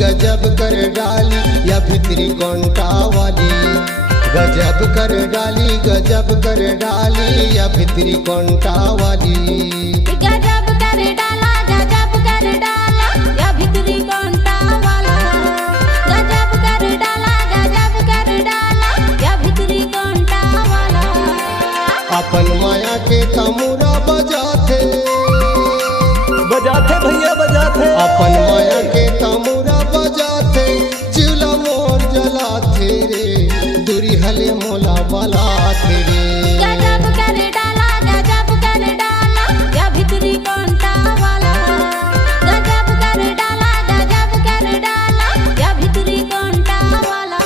गजब कर डाली या भितरी कोंटा वाली। गजब कर डाली, गजब कर डाली या भितरी कोंटा वाली। गजब कर डाला, गजब कर डाला या भितरी कोंटा वाला। गजब कर डाला, गजब कर डाला या भितरी कोंटा वाला। अपन माया के तमुरा बजाते भैया बजाते। अपन माया के तमुरा बजाते चिला मोर जलाते रे दूरी हले मोला बलाते रे। गजब कर डाला, गजब कर डाला या भितरी कोंटा वाला। गजब कर डाला, गजब कर डाला या भितरी कोंटा वाला।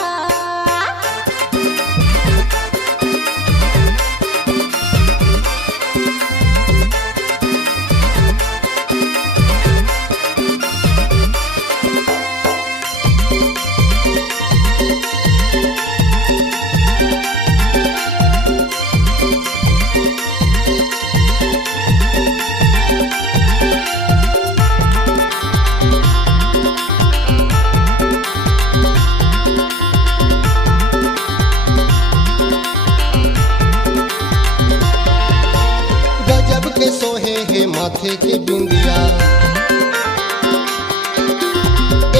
गजब के सोहे है माथे के बिंदिया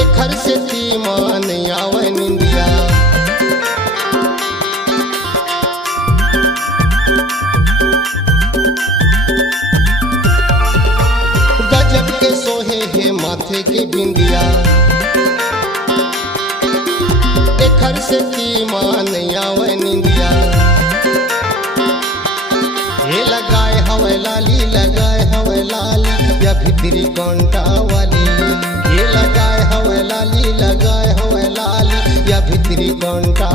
एखर से तीमान आवे निंदिया। गजब के सोहे है माथे के बिंदिया एखर से तीमान आवे निंदिया। ये लगाए हवे लाली, लगाए हवे लाली या भितरी कोंटा वाली। ये लगाए हवे लाली, लगाए हवे लाली या भितरी कोंटा